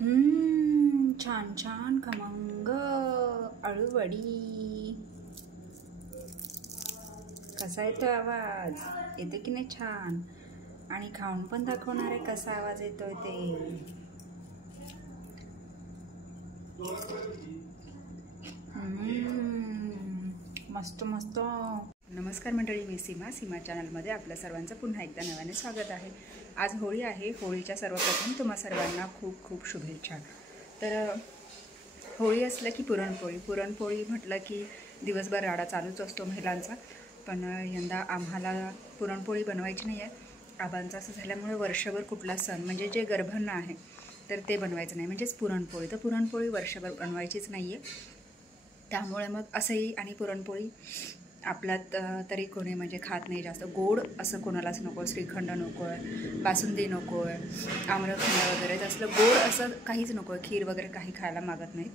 छान छान खमंग अळूवडी. कसा येतो आवाज? येते की नाही छान? आणि खाऊन पण दाखवणार आहे कसा आवाज येतोय ते. मस्त मस्त. नमस्कार मंडळी, मी सीमा चॅनलमध्ये आपल्या सर्वांचं पुन्हा एकदा नव्याने स्वागत आहे. आज होळी आहे. होळीच्या सर्वप्रथम तुम्हा सर्वांना खूप खूप शुभेच्छा. तर होळी असलं की पुरणपोळी म्हटलं की दिवसभर राडा चालूच असतो महिलांचा. पण यंदा आम्हाला पुरणपोळी बनवायची नाही आहे. आबांचं असं झाल्यामुळे वर्षभर कुठला सण म्हणजे जे गर्भांना आहे तर ते बनवायचं नाही, म्हणजेच पुरणपोळी. तर पुरणपोळी वर्षभर बनवायचीच नाही आहे. त्यामुळे मग असंही, आणि पुरणपोळी आपल्यात तरी कोणी म्हणजे खात नाही जास्त. गोड असं कोणालाच नको, श्रीखंड नको आहे, बासुंदी नको आहे, आम्रखंड वगैरे असलं गोड असं काहीच नको आहे. खीर वगैरे काही खायला मागत नाही.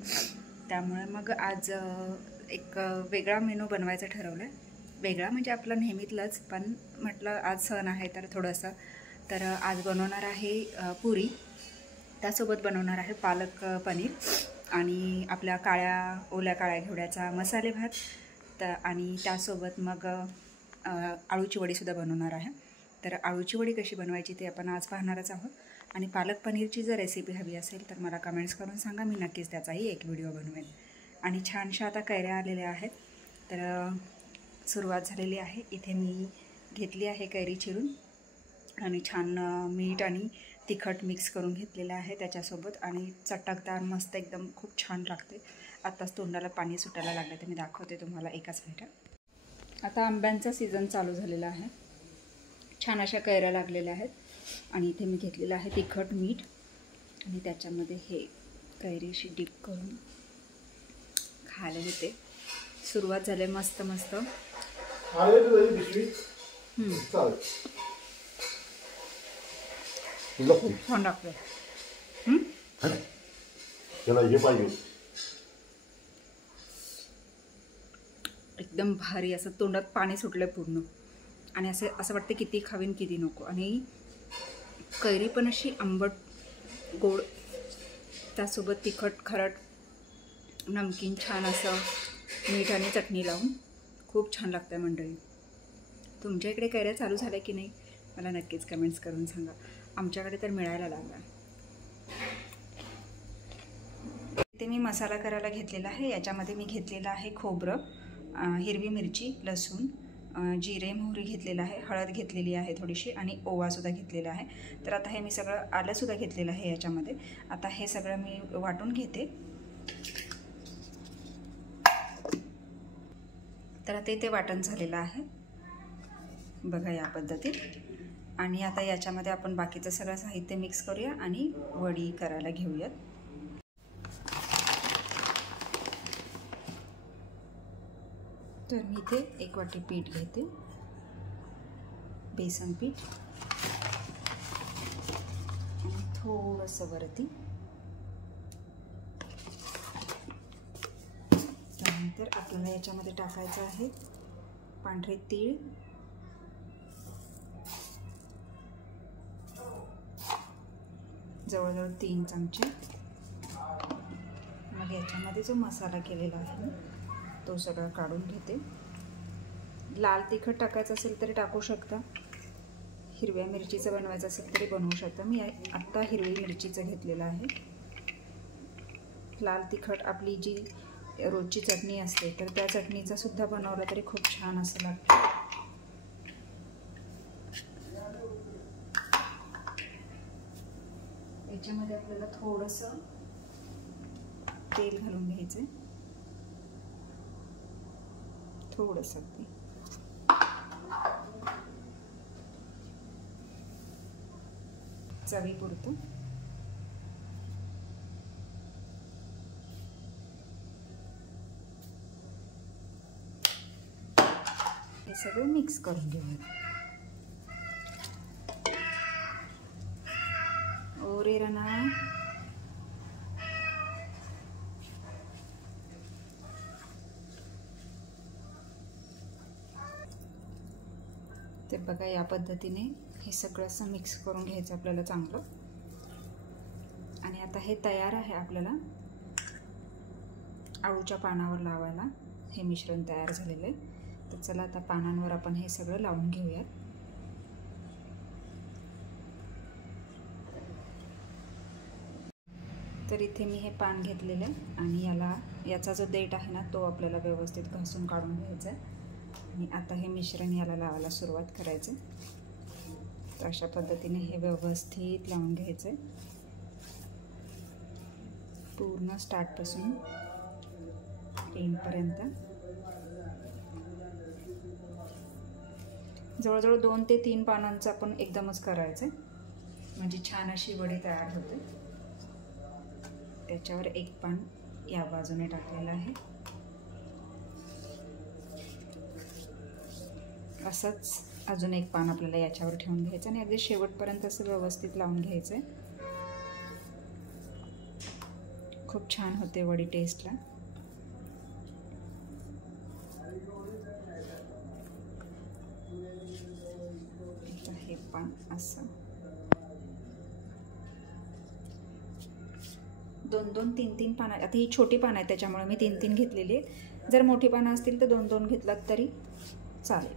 त्यामुळे मग आज एक वेगळा मेनू बनवायचं ठरवलं आहे. वेगळा म्हणजे आपलं नेहमीतलंच, पण म्हटलं आज सण आहे तर थोडंसं. तर आज बनवणार आहे पुरी, त्यासोबत बनवणार आहे पालक पनीर आणि आपल्या ओल्या काळ्या घेवड्याचा मसाले भात. आणि त्यासोबत मग आळूची वडीसुद्धा बनवणार आहे. तर आळूची वडी कशी बनवायची ते आपण आज पाहणारच आहोत. आणि पालक पनीरची जर रेसिपी हवी असेल तर मला कमेंट्स करून सांगा, मी नक्कीच त्याचाही एक व्हिडिओ बनवेन. आणि छानशा आता कैऱ्या आलेल्या आहेत, तर सुरुवात झालेली आहे. इथे मी घेतली आहे कैरी चिरून आणि छान मीठ आणि तिखट मिक्स करून घेतलेलं आहे त्याच्यासोबत. आणि चटकदार मस्त एकदम खूप छान लागते. आत्ताच तोंडाला पाणी सुटायला लागलं तर मी दाखवते तुम्हाला एकाच मिनिटात. आता आंब्यांचा सीझन चालू झालेला आहे. छान अशा कैऱ्या लागलेल्या आहेत. आणि इथे मी घेतलेलं आहे तिखट मीठ आणि त्याच्यामध्ये हे कैरीशी डिप करून खायला घेते. सुरुवात झाली मस्त मस्त. खूप छान लागतं. एकदम भारी. असं तोंडात पाणी सुटलं पूर्ण. आणि असं वाटतं किती खावीन किती नको. आणि कैरी पण अशी आंबट गोड, त्यासोबत तिखट खरट नमकीन छान असं मीठ आणि चटणी लावून खूप छान लागतं मंडळी. तुमच्या इकडे कैऱ्या चालू झाल्या की नाही मला नक्कीच कमेंट्स करून सांगा. आमच्याकडे तर मिळायला लागला. इथे मी मसाला करायला घेतलेला आहे. याच्यामध्ये मी घेतलेला आहे खोबरं, हिरवी मिरची, लसूण, जिरे, मोहरी घेतलेला आहे, हळद घेतलेली आहे थोडीशी आणि ओवासुद्धा घेतलेला आहे. तर आता हे मी सगळं, आलंसुद्धा घेतलेलं आहे याच्यामध्ये. आता हे सगळं मी वाटून घेते. तर ते वाटण झालेलं आहे बघा या पद्धतीत. आणि आता याच्यामध्ये आपण बाकीचं सगळं साहित्य मिक्स करूया आणि वडी करायला घेऊयात. तर मी इथे 1 वाटी पीठ घेते, बेसन पीठ, आणि थोडंसं वरती. त्यानंतर आपल्याला याच्यामध्ये टाकायचं आहे पांढरे तीळ, जवळजवळ 3 चमचे. मग याच्यामध्ये जो मसाला केलेला आहे तो सगळं काढून घेते. लाल तिखट टाकायचं असेल तरी टाकू शकता, हिरव्या मिरचीचं बनवायचं असेल तरी बनवू शकता. मी आत्ता हिरवी मिरचीचं घेतलेलं आहे. लाल तिखट आपली जी रोजची चटणी असते तर त्या चटणीचा सुद्धा बनवलं तरी खूप छान असं लागतं. याच्यामध्ये आपल्याला थोडंसं तेल घालून घ्यायचं, थोडंसं चवीपुरतं. हे सगळं मिक्स करून घेऊया. ओरे रना. ते बघा या पद्धतीने हे सगळं असं मिक्स करून घ्यायचं आपल्याला चांगलं. आणि आता आता हे तयार आहे आपल्याला आळूच्या पानावर लावायला. हे मिश्रण तयार झालेलं आहे. तर चला आता पानांवर आपण हे सगळं लावून घेऊयात. तर इथे मी हे पान घेतलेलं आहे आणि याचा जो देठ आहे ना तो आपल्याला व्यवस्थित घासून काढून घ्यायचा आहे. आणि आता हे मिश्रण याला लावायला सुरुवात करायचं. तर अशा पद्धतीने हे व्यवस्थित लावून घ्यायचं आहे, पूर्ण स्टार्टपासून एंडपर्यंत. जवळजवळ 2 ते 3 पानांचं आपण एकदमच करायचं म्हणजे छान अशी वडी तयार होते. त्याच्यावर एक पान या बाजूने टाकलेलं आहे. असंच अजून एक पान आपल्याला याच्यावर ठेवून घ्यायचं आणि अगदी शेवटपर्यंत असं व्यवस्थित लावून घ्यायचं. खूप छान होते वडी टेस्टला. हे पान असं 2-2, 3-3 पानं. आता ही छोटी पानं आहे त्याच्यामुळे मी 3-3 घेतलेली आहेत. जर मोठी पानं असतील तर 2-2 घेतलात तरी चालेल.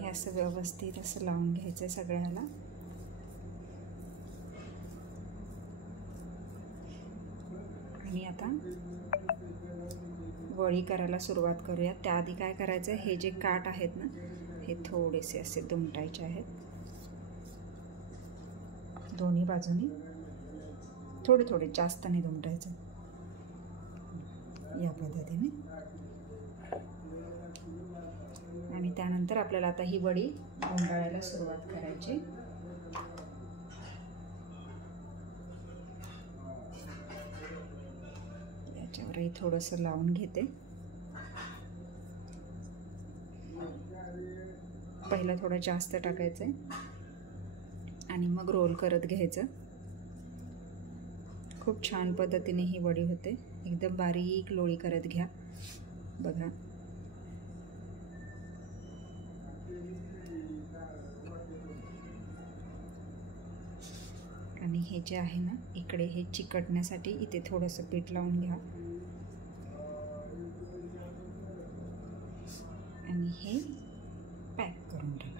हे असं व्यवस्थित असं लावून घ्यायचं आहे सगळ्याला. आणि आता वडी करायला सुरुवात करूया. त्याआधी काय करायचं आहे, हे जे काठ आहेत ना हे थोडेसे असे दुमटायचे आहेत दोन्ही बाजूनी. थोडे थोडे, जास्त नाही दुमटायचं. या पद्धतीने. आणि त्यानंतर आपल्याला आता ही वडी गुंडाळायला सुरुवात करायची. याच्यावरही थोडंसं लावून घेते. पहिला थोडं जास्त टाकायचं आहे आणि मग रोल करत घ्यायचं. खूप छान पद्धतीने ही वडी होते. एकदम बारीक लोळी करत घ्या. बघा आणि हे जे आहे ना इकडे हे चिकटण्यासाठी इथे थोडंसं पीठ लावून घ्या आणि हे पॅक करून टाका.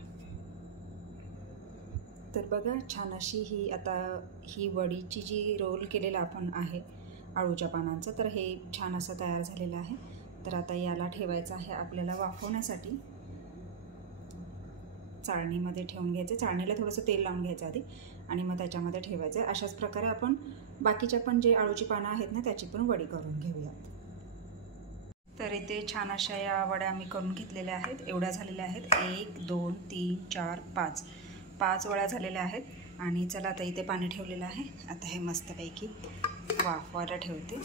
तर बघा छान अशी ही वडीची जी रोल केलेला आपण आहे आळूच्या पानांचं, तर हे छान असं तयार झालेलं आहे. तर आता याला ठेवायचं आहे आपल्याला वाफवण्यासाठी. चाळणीमध्ये ठेवून घ्यायचं. चाळणीला थोडंसं तेल लावून घ्यायचं आधी आणि मग त्याच्यामध्ये ठेवायचं. अशाच प्रकारे आपण बाकीच्या पण जे आळूची पानं आहेत ना त्याची पण वडी करून घेऊयात. तर इथे छान अशा या वड्या मी करून घेतलेल्या आहेत. एवढ्या झालेल्या आहेत. 1 2 3 4 5 वड्या झालेल्या आहेत. आणि चला आता इथे पाणी ठेवलेलं आहे. आता हे मस्तपैकी वाफवायला ठेवते.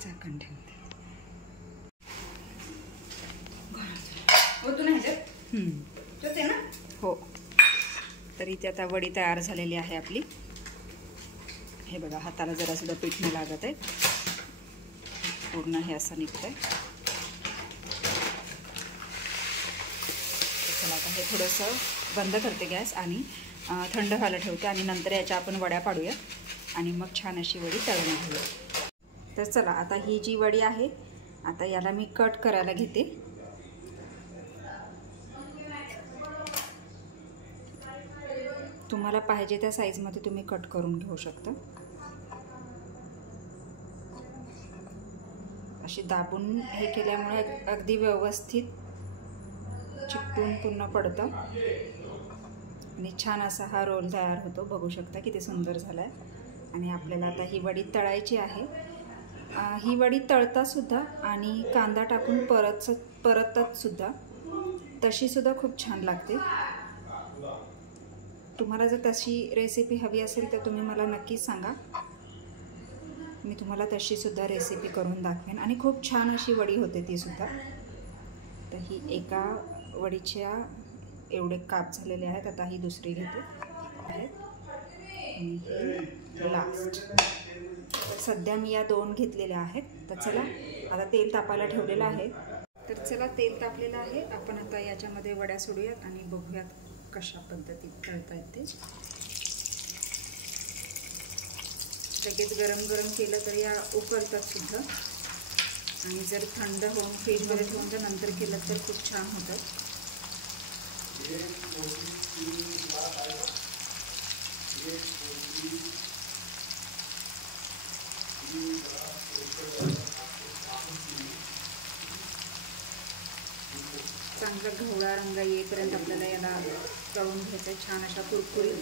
झाकण ठेवते. हो. तर इथे आता वडी तयार झालेली आहे आपली. हे बघा हाताला जरा सुद्धा पीठ नाही लागत आहे. पूर्ण हे असं निघतंय. चला आता हे थोडंसं बंद करते गॅस आणि थंड व्हायला ठेवते आणि नंतर याच्या आपण वड्या पाडूया आणि मग छान अशी वडी तळून घेऊया. तर चला आता ही जी वडी आहे आता याला मी कट करायला घेते. तुम्हाला पाहिजे त्या साईजमध्ये तुम्ही कट करून घेऊ शकता. अशी दाबून हे केल्यामुळे अगदी व्यवस्थित चिकटून पूर्ण पडतं आणि छान असा हा रोल तयार होतो. बघू शकता किती सुंदर झाला आहे. आणि आपल्याला आता ही वडी तळायची आहे. ही वडी तळतात सुद्धा आणि कांदा टाकून परततात सुद्धा. तशी सुद्धा खूप छान लागते. तुम्हाला जर तशी रेसिपी हवी असेल तर तुम्ही मला नक्कीच सांगा. मी तुम्हाला तशी सुद्धा रेसिपी करून दाखवेन आणि खूप छान अशी वडी होते ती सुद्धा. तर ही एका वडीच्या एवढे काप झालेले आहेत. आता ही दुसरी घेते आहेत आणि ही लास्ट. तर सध्या मी या 2 घेतलेल्या आहेत. तर चला आता तेल तापायला ठेवलेलं आहे. तर चला, तेल तापलेलं आहे. आपण आता याच्यामध्ये वड्या सोडूयात आणि बघूयात कशा पद्धतीत तळतायत ते. लगेच गरम गरम केलं तर या उकळतात सुद्धा, आणि जर थंड होऊन फ्रीजमध्ये ठेवून जर नंतर केलं तर खूप छान होतं. चांगला गव्हाळा रंग येईपर्यंत आपल्याला याला तळून घ्यायचं, छान अशा कुरकुरीत.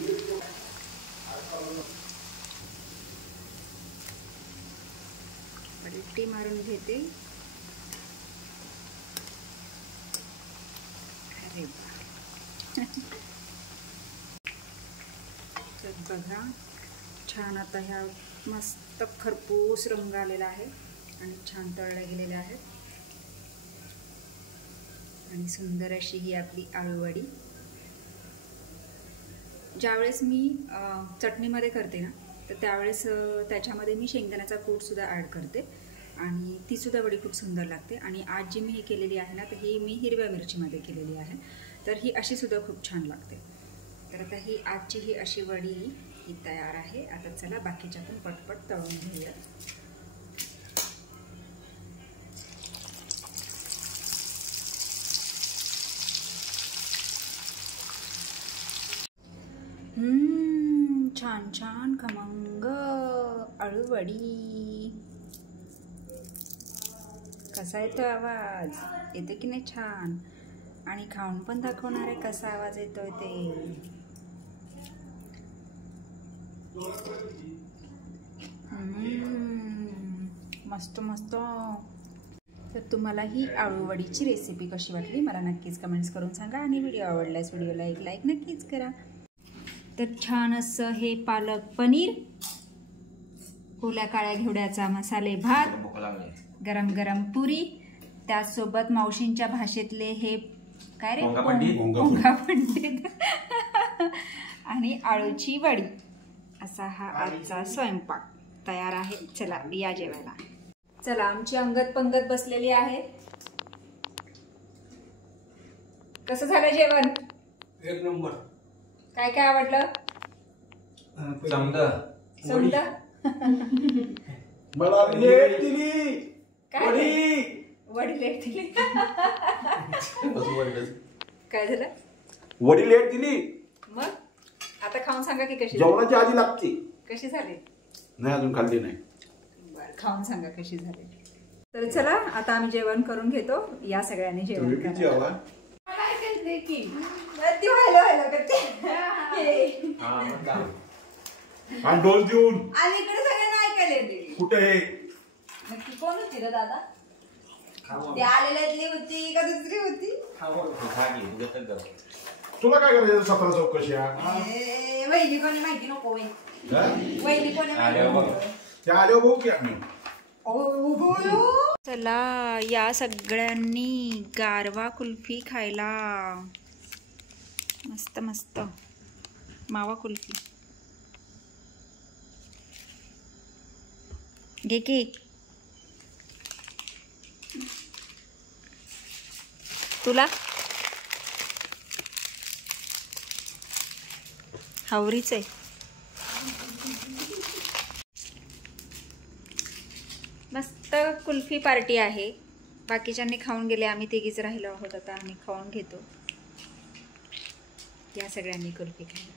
पलटी मारून घेते. अरे तर बघा, छान आता ह्या मस्त खरपूस रंग आलेला आहे आणि छान तळल्या गेलेल्या आहेत. आणि सुंदर अशी ही आपली आळूवडी. ज्यावेळेस मी चटणीमध्ये करते ना, तर त्यावेळेस त्याच्यामध्ये मी शेंगदाण्याचा कूटसुद्धा ॲड करते आणि तीसुद्धा वडी खूप सुंदर लागते. आणि आज जी मी ही केलेली आहे ना, तर ही मी हिरव्या मिरचीमध्ये केलेली आहे, तर ही अशीसुद्धा खूप छान लागते. तर आता ही आजची ही अशी वडी ही तयार आहे. आता चला बाकीच्या पण पटपट तळून घेऊया. छान छान खमंग आळूवडी. कसा येतो आवाज? येते की नाही छान? आणि खाऊन पण दाखवणार आहे कसा आवाज येतोय ते. मस्त मस्त. तर तुम्हाला ही आळूवडीची रेसिपी कशी वाटली मला नक्कीच कमेंट्स करून सांगा, आणि व्हिडिओ आवडल्यास व्हिडिओला एक लाईक नक्कीच करा. तर छान असं हे पालक पनीर, ओल्या काळ्या घेवड्याचा मसाले भात, गरम गरम पुरी, त्यासोबत मावशींच्या भाषेतले हे काय रे, पोंगा पंडित आणि आळूची वडी, असा हा आजचा स्वयंपाक तयार आहे. चला या जेवायला. चला, आमची अंगत पंगत बसलेली आहे. कसं झालं जेवण? एक नंबर. काय काय आवडलं? समजा मला लेट दिली. वडी लेट दिली. काय झालं? वडी लेट दिली. मग आता खाऊन सांगा की कशी जेवणाच्या आधी लागते. कशी झाली? नाही, अजून खाल्ली नाही. बरं, खाऊन सांगा कशी झाली. तर चला, आता आम्ही जेवण करून घेतो. या सगळ्यांनी जेवण करा. डोस देऊन अलीकडे सगळ्यांना ऐकायला येते. कुठे नक्की कोण होती रे दादा? ती आलेल्यातली होती का दुसरी होती? तुला काय करायचं? सतरा चौकशी वहिनी कोणी माहिती नको. वहिनी कोणी आले बघू की आम्ही. चला या सगळ्यांनी गारवा कुल्फी खायला. मस्त मस्त मावा कुल्फी घे की. तुला हावरीच आहे. मस्त कुल्फी पार्टी आहे. बाकीच्यांनी खाऊन गेले, आम्ही तिघीच राहिलो आहोत. आता आम्ही खाऊन घेतो. या सगळ्यांनी कुल्फी खायला.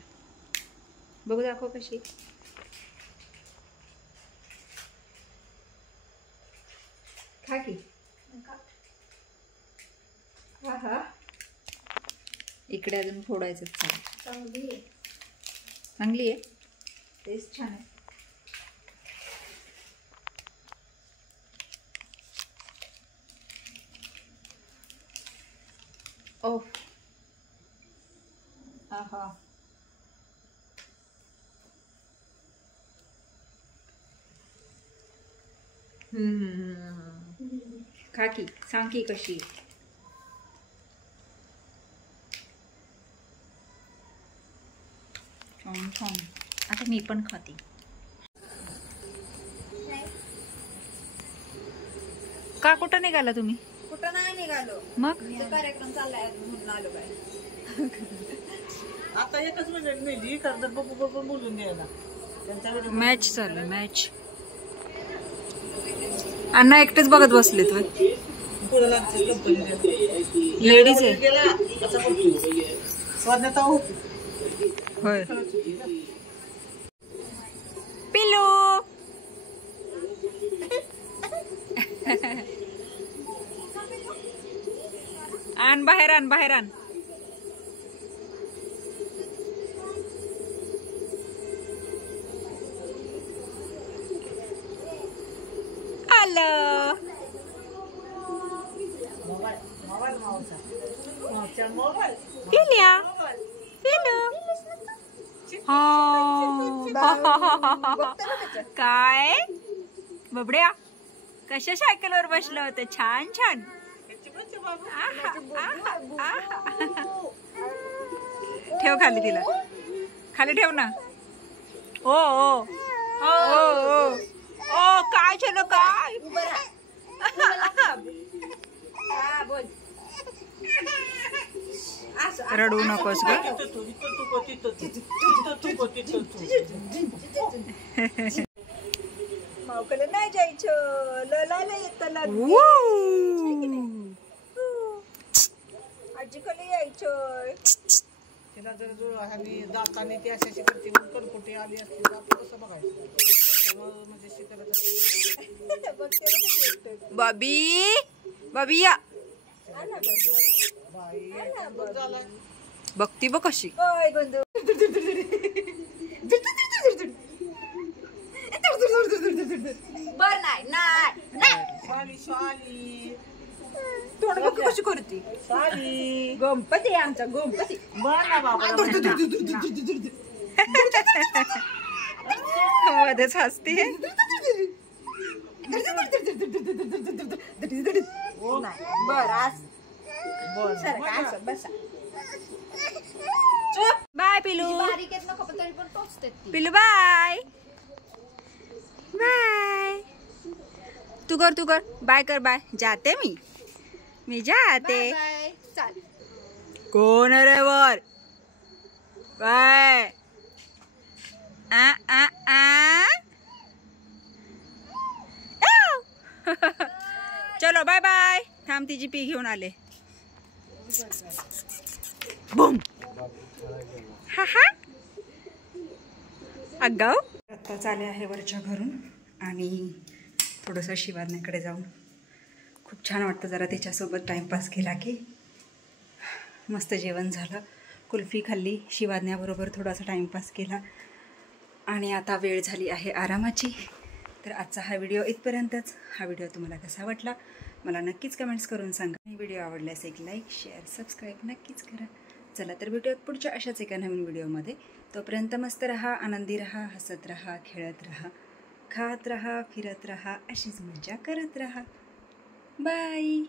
बघू दाखव कशी. खा की. हा हा, इकडे अजून फोडायचं. चांगली आहे, टेस्ट छान आहे. ओ आहा, खा की, सांग की कशी. छान छान. आता मी पण खाते. का कुठं निघाला तुम्ही? कुठं नाही निघालो मग इथं कार्यक्रम चाललाय म्हणून आलो काय. आता एकच मिनिट नेली करतात बघू बघू बोलून द्यायला त्यांच्याकडे मॅच चालू आहे मॅच. अण्णा एकटेच बघत बसले तू. पुढे लागते कंपनी लेडीज आहे गेला असा बघतो स्वाज्ञता होती होय. पिलू आण बाहेर आण बाहेर आण. आलं मोबाईल मोबाईल मावसा मावच्या मोबाईल पिल्या पिलू. काय बबड्या कशा सायकलवर बसलं होतं छान छान. ठेव खाली तिला खाली ठेव ना. ओ ओ ओ ओ ओ काय झालं काय. रडू नकोस ग. मावकडे नाही जायचं ललायला येतं आजीकडे यायचं. तिला जर आम्ही जाताना ती अशी करते कणकुटी आली असते तर आपण कसं बघायचं म्हणजे शिकत बबी बबी या बाई झालाय बघती बघ कशी. बंधू बर नाही नाही शाली शाली तोंड बघ कशी करते. शाली गणपती आहे आमचा गणपती. बर ना बाबा मध्येच हसते. बर आज बर बसा बाय पिलू बारीक येत नको पण तरी पण टोचते ती. पिलू बाय बाय. तू कर बाय कर बाय. जाते मी जाते. बाय चाल. कोण रे वर काय आ आ आ चलो बाय बाय. थांब तिची पी घेऊन आले. बूम हा हा अगाऊ. आता चाले आहे वरच्या घरून आणि थोडंसं शिवाज्ञाकडे जाऊन खूप छान वाटतं जरा त्याच्यासोबत टाईमपास केला की. मस्त जेवण झालं कुल्फी खाल्ली शिवाज्ञाबरोबर थोडासा टाईमपास केला आणि आता वेळ झाली आहे आरामाची. तर आजचा हा व्हिडिओ इथपर्यंतच. हा व्हिडिओ तुम्हाला कसा वाटला मला नक्कीच कमेंट्स करून सांगा. व्हिडिओ आवडल्यास एक लाईक शेअर सबस्क्राईब नक्कीच करा. चला तर भेटूयात पुढच्या अशाच एका नवीन व्हिडिओमध्ये. तोपर्यंत मस्त रहा आनंदी रहा हसत रहा खेळत रहा खात रहा फिरत रहा अशीच मजा करत रहा. बाय.